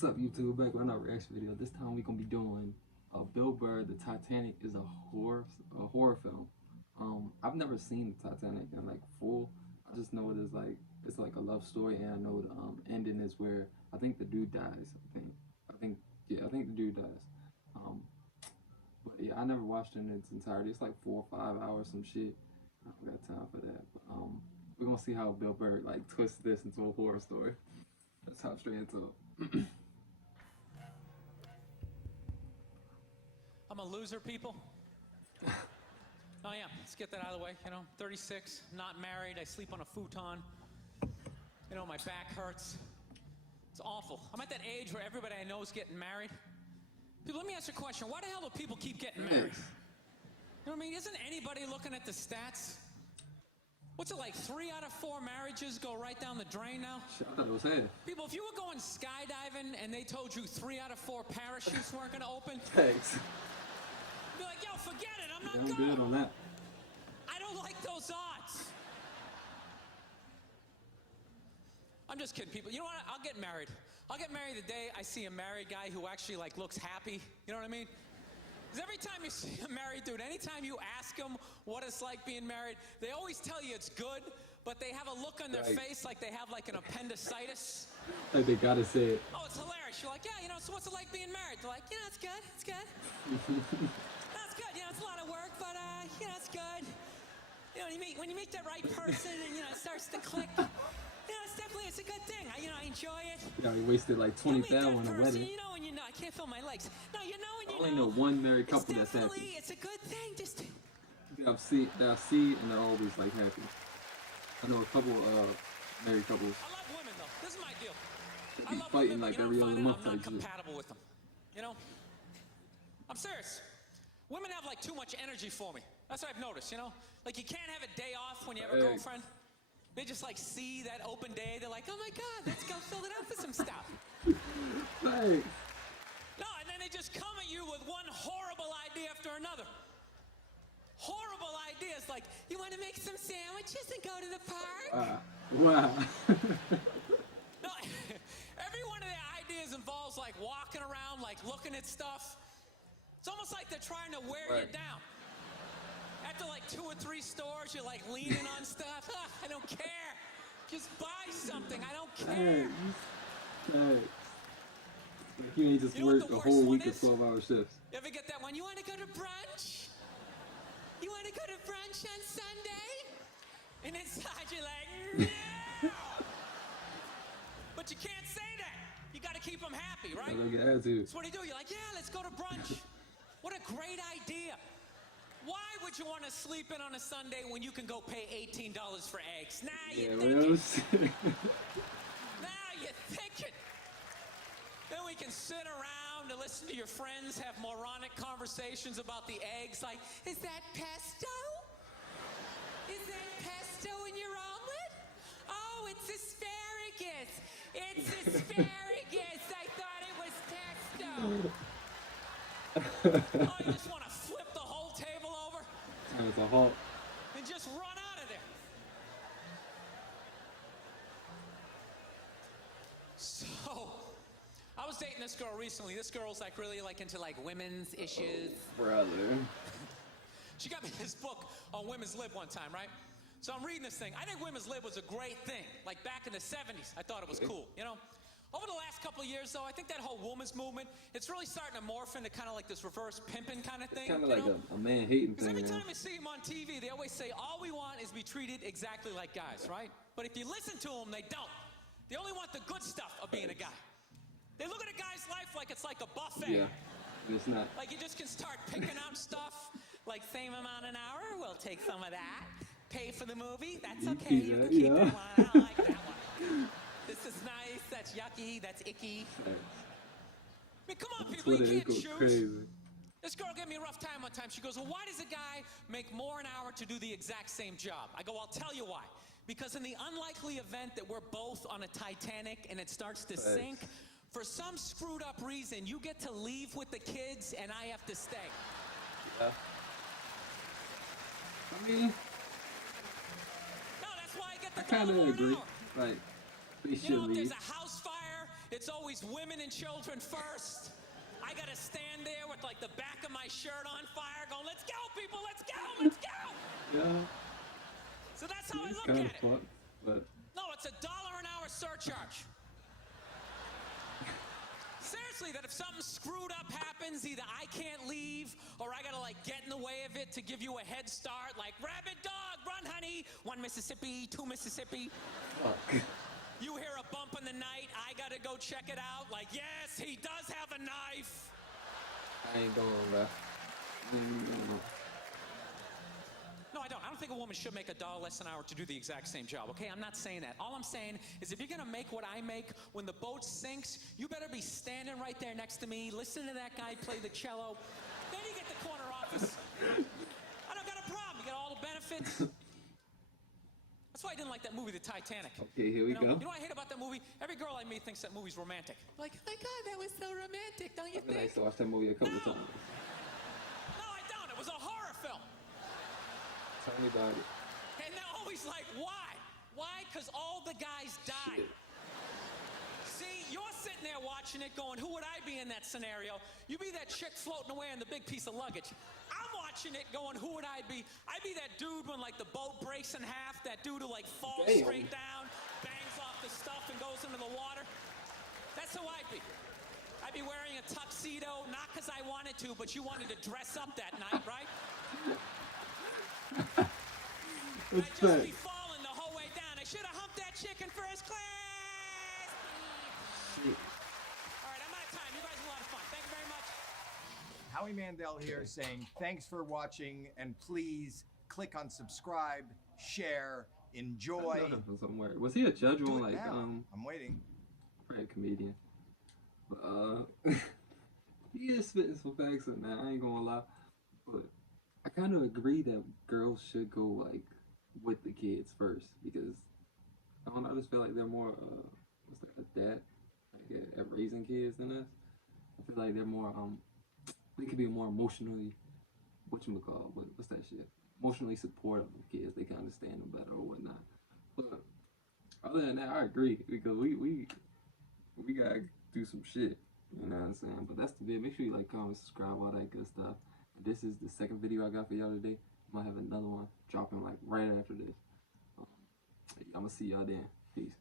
What's up, YouTube? Back with another reaction video. This time we're gonna be doing Bill Burr. The Titanic is a horror film. I've never seen the Titanic in like full. I just know it is like it's like a love story, and I know the ending is where I think the dude dies. I think the dude dies. Um, but yeah, I never watched it in its entirety. It's like 4 or 5 hours, some shit. I don't got time for that. But we're gonna see how Bill Burr like twists this into a horror story. Let's hop straight into it. I'm a loser, people. Oh yeah, let's get that out of the way. 36, not married, I sleep on a futon. My back hurts. It's awful. I'm at that age where everybody I know is getting married. People, let me ask you a question. Why the hell do people keep getting married? You know what I mean? Isn't anybody looking at the stats? What's it like, 3 out of 4 marriages go right down the drain now? I thought it was half. People, if you were going skydiving and they told you 3 out of 4 parachutes weren't gonna open, Thanks. be like, yo, forget it, I'm not I'm going. good on that. I don't like those odds. I'm just kidding, people. You know what? I'll get married. I'll get married the day I see a married guy who actually like looks happy. You know what I mean? Because every time you see a married dude, anytime you ask them what it's like being married, they always tell you it's good, but they have a look on their face like they have like an appendicitis. Like they gotta say it. Oh, it's hilarious. You're like, yeah, so what's it like being married? They're like, it's good, it's good. That's good, it's a lot of work, but it's good. When you meet the right person and it starts to click, it's a good thing. I enjoy it. Yeah, he wasted like 20,000 on a wedding. I can't feel my legs. No, when I only know one married couple that's happy. It's a good thing. Just that I see, and they're always like happy. I know a couple married couples. I love women though. This is my deal. They be fighting like every other month. I'm not compatible with them. I'm serious. Women have like too much energy for me. That's what I've noticed. Like you can't have a day off when you have a girlfriend. They just like see that open day. They're like, oh my God, let's go fill it up with some stuff. Thanks. No, and then they just come at you with one horrible idea after another. Horrible ideas like, you want to make some sandwiches and go to the park? Wow. No, every one of their ideas involves like walking around, like looking at stuff. It's almost like they're trying to wear you down. After like 2 or 3 stores, you're like leaning on stuff. I don't care. Just buy something. I don't care. Like you ain't just work a whole week of 12-hour shifts. You ever get that one? You want to go to brunch? You want to go to brunch on Sunday? And inside you're like, no! But you can't say that. You got to keep them happy, right? That's what do you do? You're like, yeah, let's go to brunch. What a great idea. Why would you want to sleep in on a Sunday when you can go pay $18 for eggs? Now you're thinking. Now you're thinking. Then we can sit around and listen to your friends have moronic conversations about the eggs like, is that pesto? Is that pesto in your omelet? Oh, it's asparagus. It's asparagus. I thought it was pesto. Oh, you just want to flip the whole table over? It's a halt. And just run out of there. So, I was dating this girl recently. This girl's like really like into like women's issues. Brother. She got me this book on women's lib one time, right? So I'm reading this thing. I think women's lib was a great thing. Like back in the 70s, I thought it was cool, Over the last couple of years, though, I think that whole woman's movement, it's really starting to morph into kind of like this reverse pimping kind of thing. Kind of like a man-hating thing. Because every time you see them on TV, they always say, all we want is be treated exactly like guys, right? But if you listen to them, they don't. They only want the good stuff of being a guy. They look at a guy's life like it's like a buffet. Yeah, it's not. Like you just can start picking out stuff, like same amount an hour, we'll take some of that. Pay for the movie, that's okay, you can keep that one, I don't like that one. This is nice, that's yucky, that's icky. I mean, come on, people, you can't choose. Crazy. This girl gave me a rough time one time. She goes, well, why does a guy make more an hour to do the exact same job? I go, I'll tell you why. Because in the unlikely event that we're both on a Titanic and it starts to sink, for some screwed up reason, you get to leave with the kids and I have to stay. Yeah. I mean, no, that's why I get the I kind of agree. Like, if there's a house fire, It's always women and children first. I gotta stand there with like the back of my shirt on fire going, let's go, people, let's go, let's go. Yeah. So that's how I It's look kind at of it. fucked, but No, it's $1 an hour surcharge. Seriously, that if something screwed up happens, either I can't leave or I gotta like get in the way of it to give you a head start, like rabid dog, run honey, 1 Mississippi, 2 Mississippi. fuck. You hear a bump in the night, I gotta go check it out, like yes, he does have a knife. I ain't going, bro. No, I don't. I don't think a woman should make $1 less an hour to do the exact same job, okay? I'm not saying that. All I'm saying is if you're gonna make what I make, when the boat sinks, you better be standing right there next to me, listening to that guy play the cello. Then you get the corner office. I don't got a problem. You get all the benefits. That's why I didn't like that movie, The Titanic. Okay, here we go. You know what I hate about that movie? Every girl I meet thinks that movie's romantic. Like, oh my God, that was so romantic, don't you I've been think? nice to watch that movie a couple No. times. No, I don't. It was a horror film. Tell me about it. And they're always like, why? Why? Because all the guys died. Shit. See, you're sitting there watching it going, who would I be in that scenario? You be that chick floating away in the big piece of luggage. I'm watching it going, who would I be? I'd be that dude when like the boat breaks in half, that dude who like falls Damn. straight down, bangs off the stuff and goes into the water. That's who I'd be. I'd be wearing a tuxedo, not because I wanted to, but you wanted to dress up that night, right? I'd What's just that? be falling the whole way down. I should have humped that chick in first class. Shit. All right, I'm out of time. You guys are a lot of fun. Thank you very much. Howie Mandel here saying thanks for watching and please click on subscribe, share, enjoy. I know him from somewhere. Was he a judge Do on it like now. I'm waiting. probably a comedian? But he is spitting some facts on that. I ain't gonna lie, but I kind of agree that girls should go like with the kids first because I don't know. I just feel like they're more what's that, adept like, at raising kids than us. I feel like they're more they could be more emotionally what's that shit? Emotionally supportive of kids. They can understand them better or whatnot. But other than that, I agree because we gotta do some shit. You know what I'm saying? But that's the video. Make sure you like, comment, subscribe, all that good stuff. This is the second video I got for y'all today. I might have another one dropping like right after this. I'm gonna see y'all then. Peace.